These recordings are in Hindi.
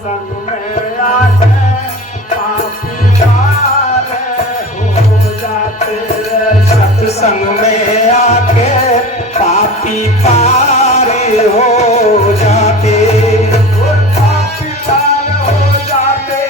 सत्संग में आके पापी पार हो जाते, सत्संग में आके पापी पार हो जाते, पापी पार हो जाते,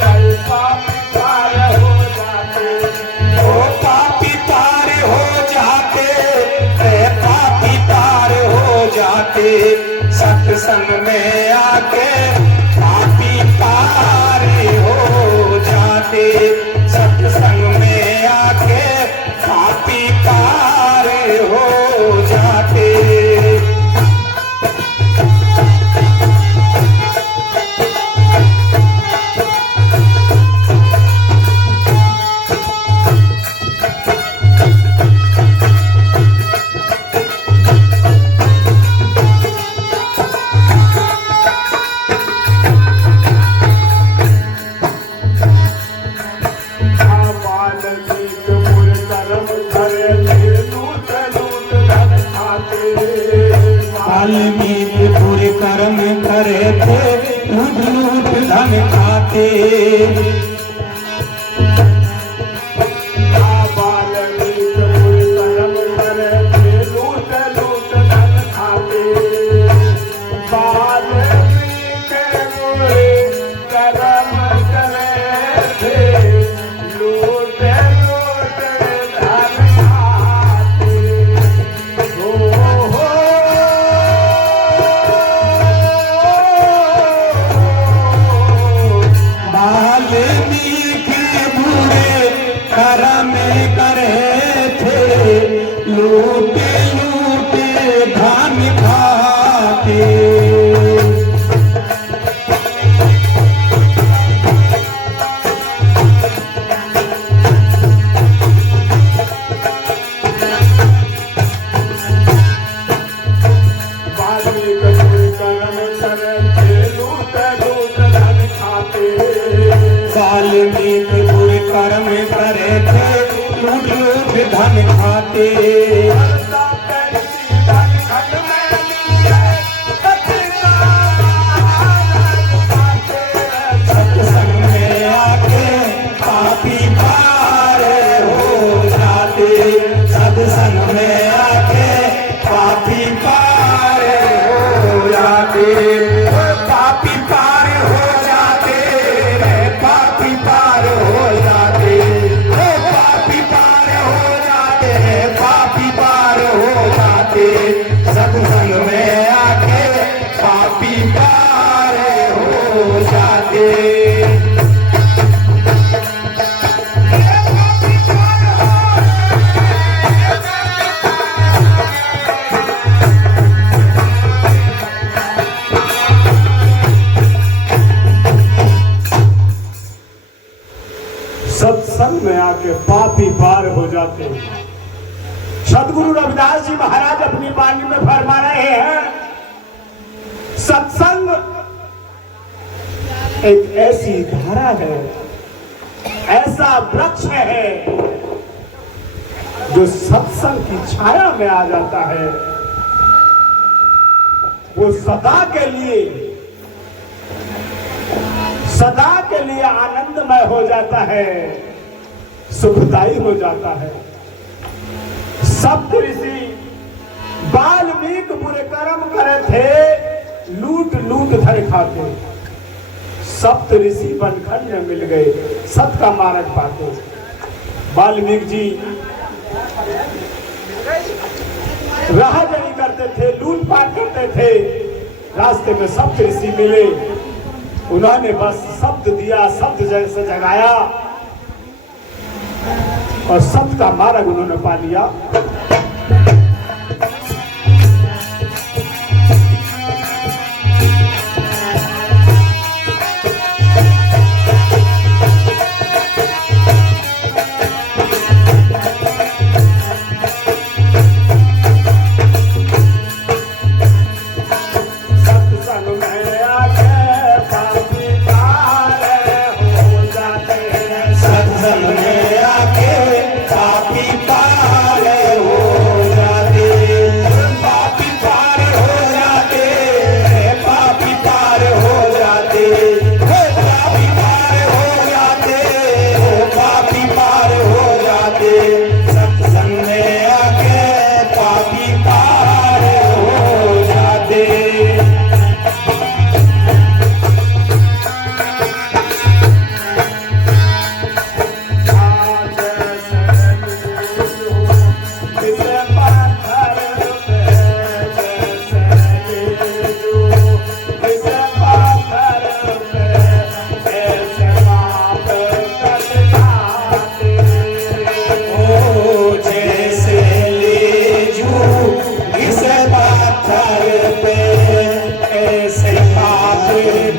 भाई पापी पार हो जाते, ओ पापी पार हो जाते, पापी पार हो जाते, सत्संग में आके पापी पार हो जाते, सत्संग में आके पापी पार हो जाते। वाल्मीकि बुरे कर्म करे थे, लूट लूट धन खाते, वाल्मीकि बुरे कर्म करे थे, लूट लूट धन खाते, वाल्मीकि बुरे कर्म करे थे, लूट लूट धन खाते, वाल्मीकि बुरे कर्म करे थे, लूट लूट धन खाते, वाल्मीकि बुरे कर्म करे थे, लूट लूट धन खाते, सत्संग में आके पापी पार हो जाते, सत्संग में आके पापी पार हो जाते, पापी पार हो जाते, पापी पार हो जाते, पापी पार हो जाते, पापी पार हो जाते, सत्संग में आके पापी पार हो जाते। सत्संग में आके पापी पार हो जाते हैं। सदगुरु रविदास जी महाराज अपनी वाणी में फरमा रहे हैं, सत्संग एक ऐसी धारा है, ऐसा वृक्ष है जो सत्संग की छाया में आ जाता है, वो सदा के लिए आनंदमय हो जाता है, सुखदायी हो जाता है। सप्त ऋषि वाल्मीकि बुरे कर्म करे थे, लूट लूट धन खाते, सप्त ऋषि बनखंड में मिल गए, सत का मार्ग पाते। वाल्मीकि जी राहजनी करते थे, लूटपाट करते थे, रास्ते में सप्त ऋषि मिले, उन्होंने बस शब्द दिया, शब्द जैसे जगाया और शब्द का मार्ग उन्होंने पा लिया। सत्संग में आके पापी पार हो जाते।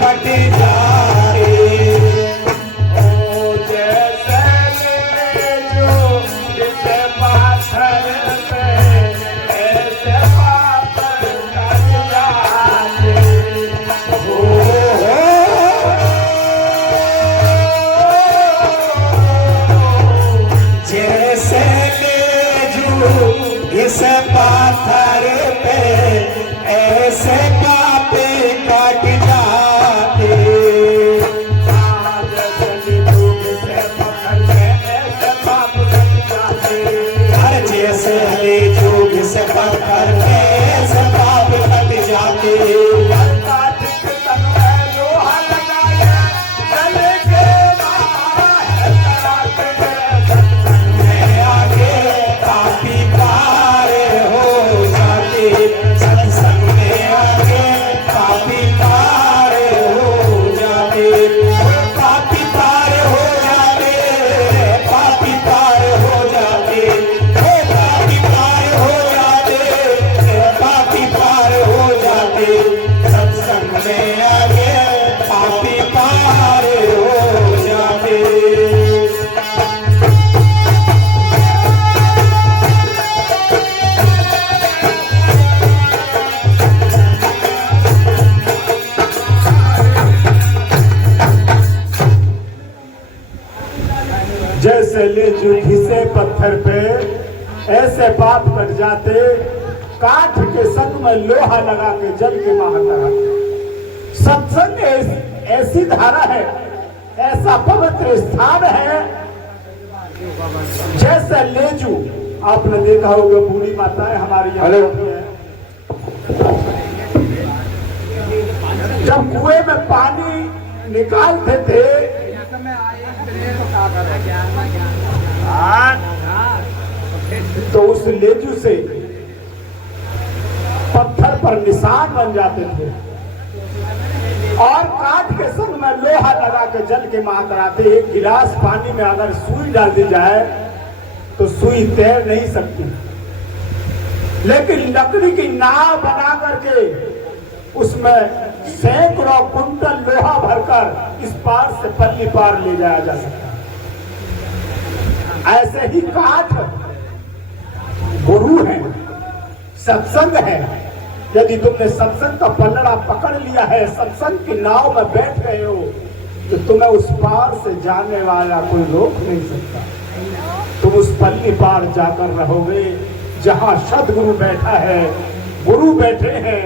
कट जाते। ओ जैसे जो जिसे पाथर पे ऐसे पाथर कट जाते। जैसे लेजू इस पाथर पे ऐसे पापे कट जाते। हर जैसे लेजू इस पाथर पे ऐसे पाप कट जाते। जैसे लेजू घिसे पत्थर पे ऐसे पाप कट जाते। काठ के संग में लोहा लगा के जल के बाहर लगाते। सत्संग ऐसी धारा है, ऐसा पवित्र स्थान है। जैसे लेजू आपने देखा होगा, बूढ़ी माताएं हमारी यहाँ होती है, जब कुएं में पानी निकालते थे तो उस लेजू से पत्थर पर निशान बन जाते थे और काठ के संग में लोहा लगा के जल के मार कराते। एक गिलास पानी में अगर सुई डाल दी जाए तो सुई तैर नहीं सकती, लेकिन लकड़ी की नाव बना करके उसमें सैकड़ों कुंटल लोहा भरकर इस पार से पल्ली पार ले जाया जा सकता है। ऐसे ही काठ गुरु है, सत्संग है। यदि तुमने सत्संग का पल्लड़ा पकड़ लिया है, सत्संग की नाव में बैठ रहे हो, तो तुम्हें उस पार से जाने वाला कोई रोक नहीं सकता। तुम उस पल्ली पार जाकर रहोगे जहां सदगुरु बैठा है, गुरु बैठे हैं।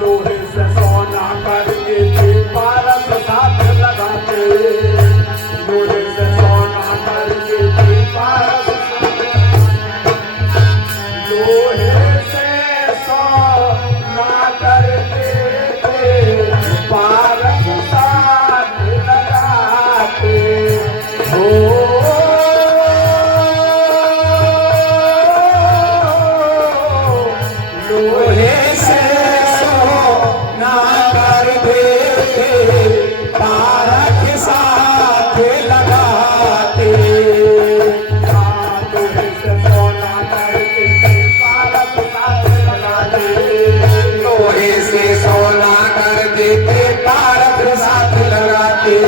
लोहे से सोना करके पारस साथ लगाते, लोहे से सोना करके पारस, लोहे से सोना करके पारस साथ लगाते हो। लोहे से सोना कर देते, पारख साथ लगाते। लोहे से सोना करके पारस साथ लगाते, लोहे से सोना कर देते, पारख साथ लगाते।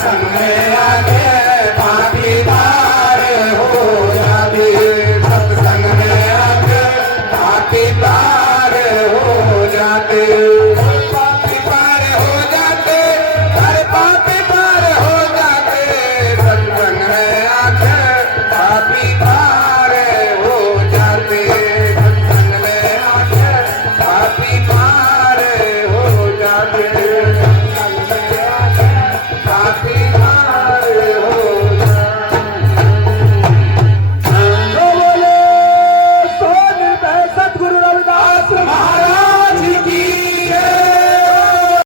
संग में आके भागीदार हो जाते, सत्संग में आके भागीदार हो जाते। पापी पार हो जाते, हर पापी पार हो जाते, सत्संग में आके पापी